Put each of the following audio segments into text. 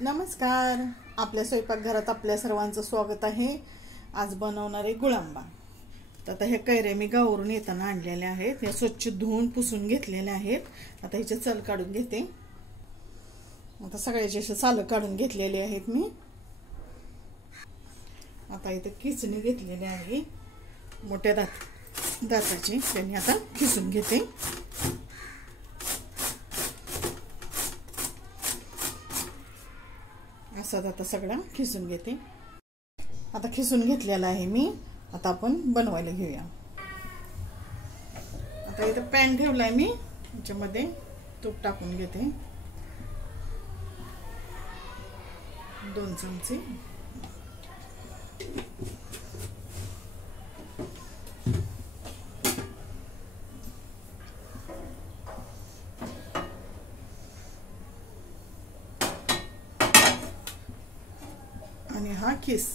नमस्कार. आपल्या स्वयंपाकघरात आपल्या सर्वांचं स्वागत आहे. आज बनवणार आहे गुळांबा. तर आता हे कैऱ्या मी गावावरून येताना आणलेल्या आहेत. हे स्वच्छ धुवून पुसून घेतलेल्या आहेत. आता ह्याचे साल काढून घेते. आता सगळ्याचे असे साल काढून घेतलेले आहेत मी. आता इथे खिसणी घेतलेली आहे मोठ्या दाताची, त्यांनी आता खिसून घेते. असं आता सगळा खिसून घेते. आता खिसून घेतलेला आहे मी. आता आपण बनवायला घेऊया. आता इथे पॅन ठेवलाय मी, त्याच्यामध्ये तूप टाकून घेते 2 चमचे. आणि हा खिस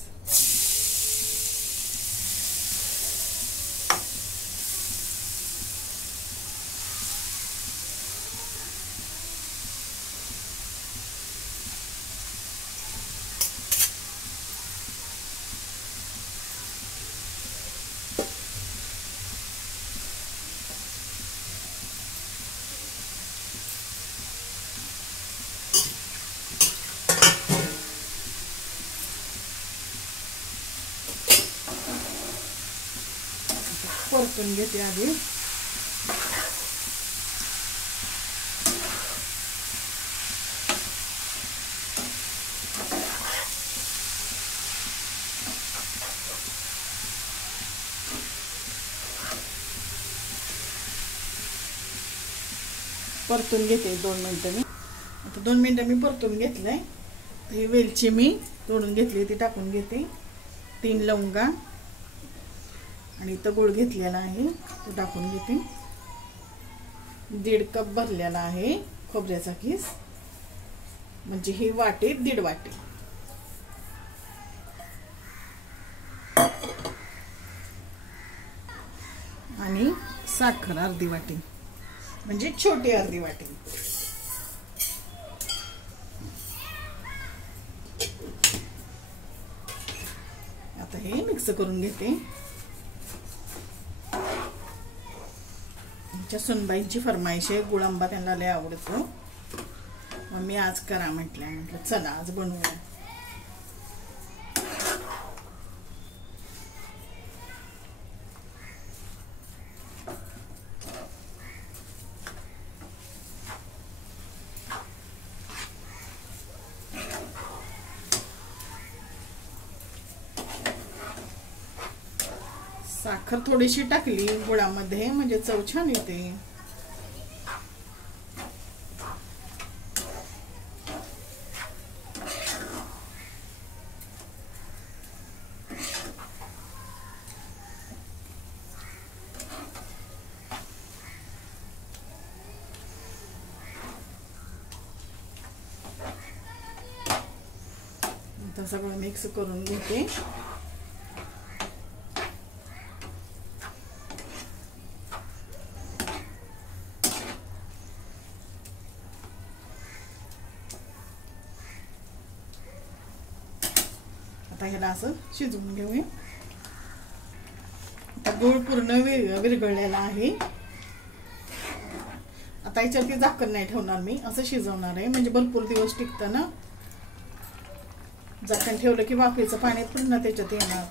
परतून घेते आधी. परतून घेते 2 मिनिटं मी. आता 2 मिनिटं मी परतून घेतलंय. ही वेलची मी तोडून घेतली, ती टाकून घेते. 3 लवंगा आणि इथं गुळ घेतलेला आहे तो टाकून घेते. 1.5 कप भरलेला आहे खोबऱ्याचा खीस, म्हणजे ही वाटी 1.5 वाटी. आणि साखर 1/2 वाटी, म्हणजे छोटी 1/2 वाटी. आता हे मिक्स करून घेते. सुनबाईंची फरमाईश आहे, गुळांबा त्यांना लय आवडतो. मग मी आज करा म्हटलं चला आज बनवूया. साखर थोडीशी टाकली गुळामध्ये, म्हणजे चव छान येते. आता सगळं मिक्स करून घेते. आता ह्याला असं शिजवून घेऊया. आता गूळ पूर्ण विरघळलेला आहे. आता याच्यावरती झाकण नाही ठेवणार मी, असं शिजवणार आहे, म्हणजे भरपूर दिवस टिकतं ना. झाकण ठेवलं की वाफेचं पाणी पूर्ण त्याच्यात येणार.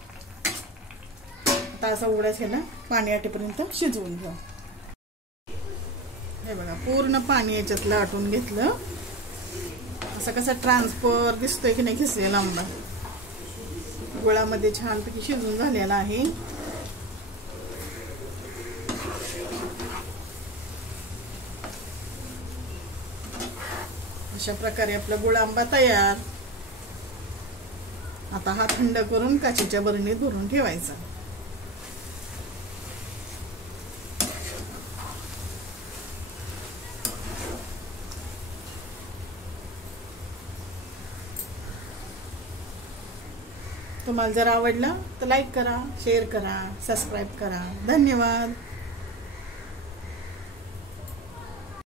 आता असं उघड्याच ह्याला पाणी आटेपर्यंत शिजवून घेऊ. हे बघा पूर्ण पाणी याच्यातलं आटून घेतलं. असं कसं ट्रान्सफर दिसतोय की नाही खिसलेला आंबा. गुळामध्ये छानपैकी शिजून झालेला आहे. अशा प्रकारे आपला गुळांबा तयार. आता हा थंड करून काचेच्या बरणीत भरून ठेवायचा. तुम्हाला जर आवडला तर लाईक करा, शेअर करा, सबस्क्राईब करा. धन्यवाद.